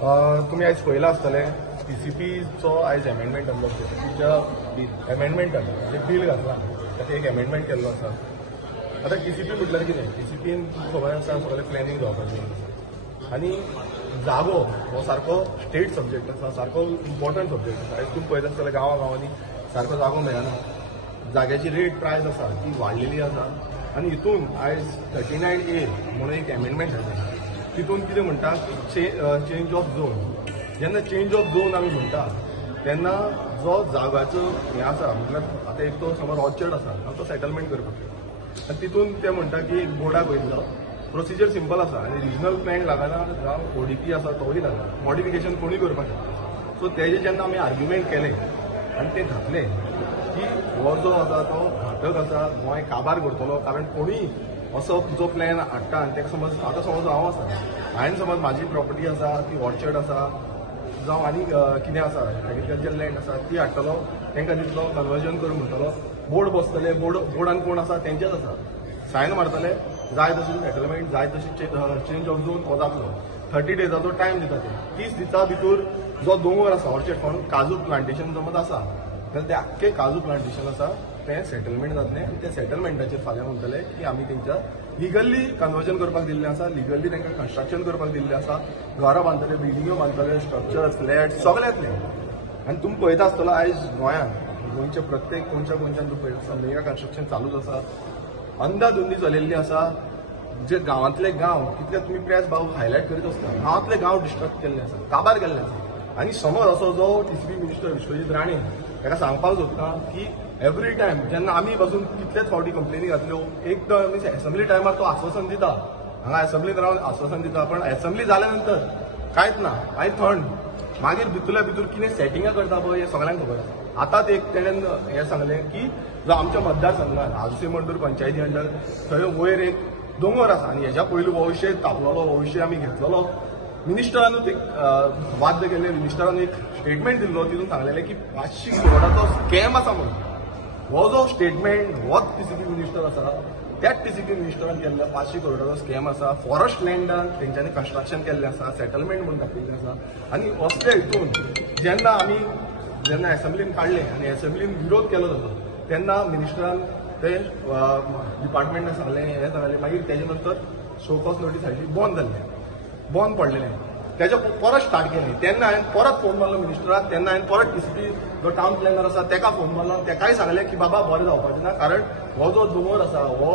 तुम्ही आज पळयलां आसतलें TCPचो आयज एमेंडमेंट जाल्लो TCPच्या एमेंडमेंटान म्हणजे बील घातलां ताका एक एमेंडमेंट केल्लो आसा. आतां TCP म्हटल्यार कितें TCPन खबर आसा सगळें प्लॅनिंग जावपाचें आनी जागो हो सारको स्टेट सब्जेक्ट आसा, सारको इम्पॉर्टंट सब्जेक्ट आसा. आयज तुम्ही पळयता आसतलें गांवांनी सारको जागो मेळना, जाग्याची रेट प्रायस आसा ती वाडलेली आसा आनी हितून आयज 39A म्हणून एक एमेंडमेंट जाता. तितून कितें म्हणटा चेंज ऑफ झोन. जेन्ना चेंज ऑफ झोन आमी म्हणटा तेन्ना जो जाग्याचो हें आसा म्हटल्यार आतां एक तो समज ऑर्चर्ड आसा तो सेटलमेंट करपाचो आनी तितून ते म्हणटा की एक बोर्डाक वयतलो. प्रोसिजर सिंपल आसा आनी रिजनल प्लॅन लागना जावं ODP आसा तोय लागना, मॉडिफिकेशन कोणूय करपाक शकता. सो तेजे जेन्ना आमी आर्ग्युमेंट केलें आनी ते घातले की हो जो आसा तो घातक आसा, गोंय काबार करतलो. कारण कोणूय असो जो प्लॅन हाडटा आनी तेका समज आतां समज हांव आसा, हांवें समज म्हाजी प्रॉपर्टी आसा ती ऑर्चर्ड आसा जावं आनी कितें आसा एग्रीकल्चर लँड आसा ती हाडटलो, तांकां दितलो कन्वर्जन करून म्हणटलो, बोर्ड बसतले, बोर्डान कोण आसा तेंचेच आसा, सायन मारतले, जाय तशी सेटलमेंट जाय तशी चेंज ऑफ झोन हो जातलो. 30 डेजाचो टायम दिता ते. 30 दिसा भितर जो दोंगर आसा ऑर्चर्ड म्हणून काजू प्लांटेशन समज आसा जाल्यार ते आख्खे काजू प्लांटेशन आसा तें सेटलमेंट जातलें आनी त्या सेटलमेंटाचेर फाल्यां म्हणटले की आमी तेंच्या लिगल्ली कन्वर्जन करपाक दिल्लें आसा, लिगल्ली तांकां कन्स्ट्रक्शन करपाक दिल्लें आसा, घरां बांदतले, बिल्डिंगो बांदतले, स्ट्रक्चर फ्लॅट सगळें येतलें. आनी तुमी पळयता आसतलो आयज गोंयच्या प्रत्येक कोणच्या तुमी पळयता आसता मेगा कन्स्ट्रक्शन चालूच आसा, अंदाधुंदी चलिल्ली आसा. जे गांवांतले गांव कितले तुमी प्रेस भाव हायलायट करीत आसता, गांवांतले गांव डिस्ट्रक्ट केल्ले आसा, काबार केल्ले आसा. आनी समज असो जो TCP मिनिस्टर विश्वजीत राणे ताका सांगपाक सोदता की एवरी टायम जेन्ना आमी पासून कितलेच फावटी कंप्लेनी घातल्यो, एक तर आमी एसेंब्ली टायमार तो आश्वासन दिता, हांगा एसेंब्लीत रावन आश्वासन दिता, पण एसेंब्ली जाल्या नंतर कांयच ना, मागीर थंड, मागीर भितरल्या भितर कितें सेटिंगां करता पळय हें सगळ्यांक खबर आसा. आतांच एक तेणेन हें सांगलें की जो आमच्या मतदारसंघात आलसे मंडूर पंचायती अंडर थंय वयर एक दोंगर आसा आनी हेच्या पयलीं हो विशय तापलोलो, हो विशय आमी घेतलेलो. मिनिस्टरानूच एक वाद्य केल्लें, मिनिस्टरान एक स्टेटमेंट दिल्लो, तितून सांगलेलें की 500 करोडाचो स्कॅम आसा म्हणून. हो जो स्टेटमेंट होच TCP मिनिस्टर आसा त्याच TCP मिनिस्टरान केल्लो 500 करोडाचो स्कॅम आसा. फॉरेस्ट लँडान तेंच्यांनी कन्स्ट्रक्शन केल्लें आसा, सेटलमेंट म्हणून दाखयल्लें आसा. आनी असले हितून जेन्ना एसेंब्लीन काडलें आनी एसेंब्लीन विरोध केलो जातो तेन्ना मिनिस्टरान ते डिपार्टमेंटान सांगलें, हें सांगलें, मागीर तेजे नंतर शोकॉस नोटीस हाडली, बंद पडलेलें. तेजे परत स्टार्ट केलें. तेन्ना हांवें परत फोन मारलो मिनिस्टराक, तेन्ना हांवें परत TCP जो टावन प्लॅनर आसा तेका फोन मारलो, तेकाय सांगलें की बाबा बरें जावपाचें ना, कारण हो जो दोंगर आसा हो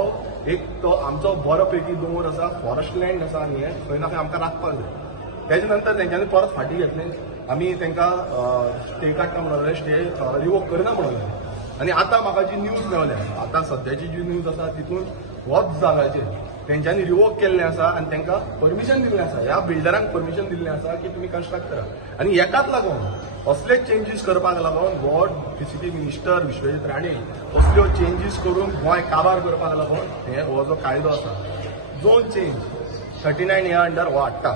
एक तो आमचो बरो पैकी दोंगर आसा, फॉरेस्ट लँड आसा आनी हें खंय ना खंय आमकां राखपाक जाय. तेजे नंतर तेंच्यांनी परत फाटीं घेतलें, आमी तेंकां स्टे काडटा म्हणून स्टे रिवोक करना म्हणून. आनी आतां म्हाका जी न्यूज मेळल्या, आतां सद्याची जी न्यूज आसा तितून होच जाग्याचेर तेंच्यांनी रिवोक केल्लें आसा आनी तांकां परमिशन दिल्लें आसा, ह्या बिल्डरांक परमिशन दिल्लें आसा की तुमी कन्स्ट्रक्ट करा. आनी हेकाच लागून असले चेंजीस करपाक लागून हो TCP मिनिस्टर विश्वजीत राणे असल्यो चेंजीस करून गोंय काबार करपाक लागून हो जो कायदो आसा झोन चेंज 39A अंडर हो हाडटा.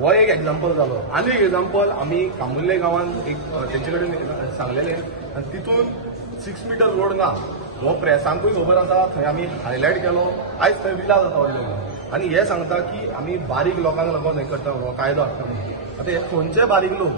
हो एक एक्झाम्पल जालो. आनी एक एक्झाम्पल आमी कामुर्ले गांवांत एक तेंचे कडेन सांगलेलें आनी तितून 6 मीटर रोड ना, हो प्रेसांकूय खबर आसा, थंय आमी हायलायट केलो. आयज थंय विला जाता ऑलरेडी आनी हे सांगता की आमी बारीक लोकांक लागून हें करता, हो कायदो हाडटा. आतां हे खंयचे बारीक लोक,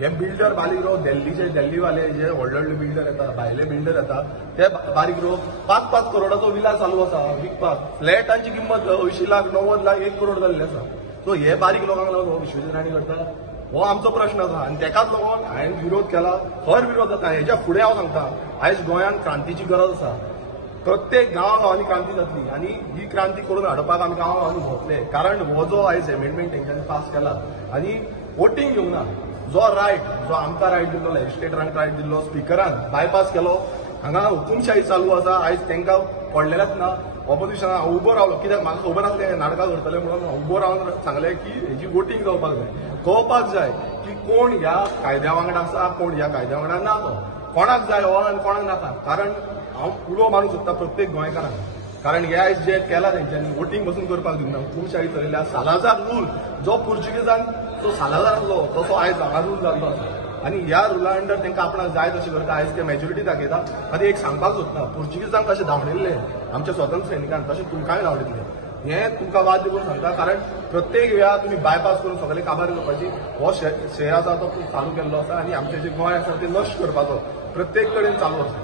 हे बिल्डर बारीक लोक, दिल्लीवाले जे व्हडले व्हडले बिल्डर येता, भायले बिल्डर येता, ते बारीक लोक 5-5 करोडाचो विला चालू आसा विकपाक. फ्लॅटांची किंमत 80 लाख 90 लाख 1 करोड जाल्ली आसा. सो हे बारीक लोकांक लागून हो विश्वजीत राणे करता, हो आमचो प्रश्न आसा. आनी तेकाच लागून हांवें विरोध केला, खर विरोध जाता. हेच्या फुडें हांव सांगता, आयज गोंयांत क्रांतीची गरज आसा. प्रत्येक गांवांनी क्रांती जातली आनी ही क्रांती करून हाडपाक आमी गांवांनी भोंवतले. कारण हो जो आयज एमेंडमेंट तेंच्यांनी पास केला आनी वोटींग घेवंक ना, जो रायट, जो आमकां रायट दिल्लो, लेजिस्लेटरांक रायट दिल्लो, स्पिकरान बायपास केलो, हांगा हुकुमशाही चालू आसा. आयज तेंकां पडलेलेच ना. ऑपोजिशनाक हांव उबो रावलो, कित्याक म्हाका खबर आसलें नाटकां करतले म्हणून हांव उबो रावन सांगलें की हेजी वोटींग जावपाक जाय, कळपाक जाय की कोण ह्या कायद्या वांगडा आसा, कोण ह्या कायद्या वांगडा ना, तो कोणाक जाय हो आनी कोणाक नाका. कारण हांव उलो मारूंक सोदता प्रत्येक गोंयकारांक, कारण हे आयज जे केला तेंच्यांनी वोटींग बसून करपाक दिना, हुकुमशाही चलयल्या. सालाजार रूल जो पुर्चुगेजान तो सालाजार आसलो तसो आयज हांगा रूल जाल्लो आसा आनी ह्या रुला अंडर तांकां आपणाक जाय तशें करता. आयज ते मेजॉरिटी दाखयता. आनी एक सांगपाक सोदता, पुर्चुगेजांक कशें धांवडिल्ले आमच्या स्वतंत्र सैनिकांक तशें तुमकांय धांवडिल्ले. हें तुमकां वाद करून सांगता कारण प्रत्येक वेळा तुम्ही बायपास करून सगळे काबार करपाची हो शे आसा तो चालू केल्लो आसा आनी आमचें जें गोंय आसा तें नश्ट करपाचो प्रत्येक कडेन चालू आसा.